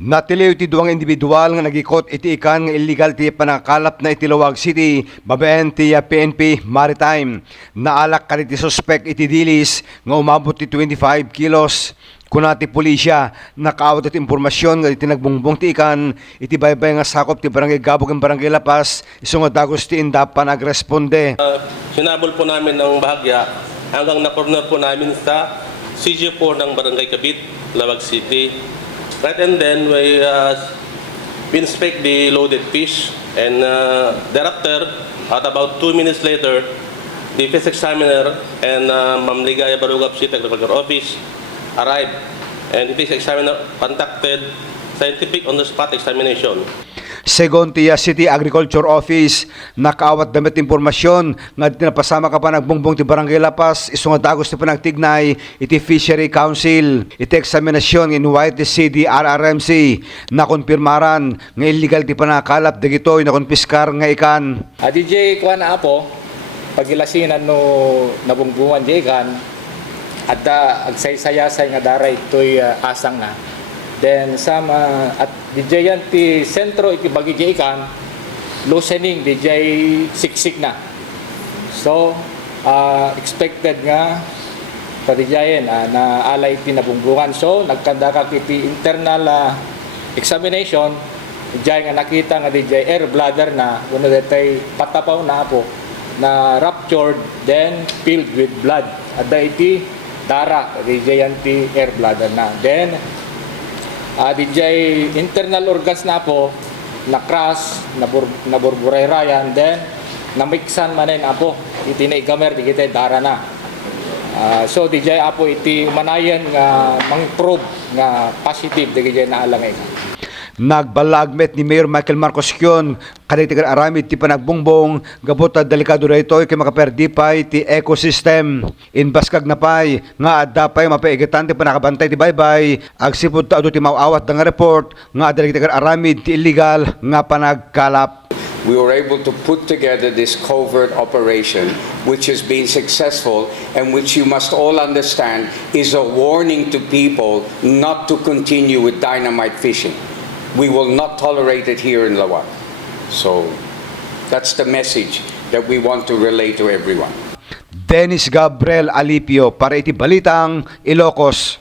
Natiliw ti duwang individual nga nagikot iti ikan nga illegal ti panakalap na itilawag city babaen ti PNP Maritime. Naalak ka ti suspect iti dilis nga umabot ti 25 kilos. Kuna ti pulisya nakaawat iti impormasyon nga iti nagbungbong ti ikan iti baybay nga sakop ti barangay Gabog ng barangay Lapas iso nga dagos ti indap pa nagresponde. Hinabol po namin ng bahagya hanggang na-corner po namin sa CG4 ng barangay Kabit, Lawag City. Right, and then we inspect the loaded fish, and thereafter, at about 2 minutes later, the fish examiner and Ma'am Ligaya Barugap City Agriculture Office arrived, and the fish examiner conducted scientific on-the-spot examination. Segon ti City Agriculture Office, nakaawat damit impormasyon nga tinapasama ka pa nagbungbong ti Barangay Lapas, iso nga dagos ti panagtignay iti Fishery Council. Iti eksaminasyon in white ti CDRRMC na konfirmaran nga illegal ti panakalap dagitoy na konpiskar nga ikan. DJ kuan na po pagilasinan no nabungbungan di ikan at agsaysayasay nga daray toy asang na. Then sama at DJ yan ti sentro iti bagi di ikan loosening DJ siksik na. So expected nga sa DJ na alay ti nabungbungan. So nagkandaka iti internal examination DJ nga nakita nga DJ air bladder na kuno detay patapaw na po na ruptured then filled with blood. At iti dara DJ yan ti air bladder na. Then DJ internal organs na po na-crash, naburburayrayan, then namiksan manin apo iti naigamer di kita dara na. So DJ apo iti manayan nga mang-probe nga positive di DJ na alangay. Nagbalagmet ni Mayor Michael Marcos Kion kadagitigan aramid ti panagbungbong gabot at delikado dayto kay makaperdipay ti ecosystem. Inbaskag na pay nga adda pay mapaigitan ti panakabantay ti baybay agsipud ta adu ti mawawat nga report nga delikatigan aramid ti illegal nga panagkalap. We were able to put together this covert operation which has been successful and which you must all understand is a warning to people not to continue with dynamite fishing. We will not tolerate it here in Lawag. So that's the message that we want to relay to everyone. Dennis Gabriel Alipio para iti Balitang Ilocos.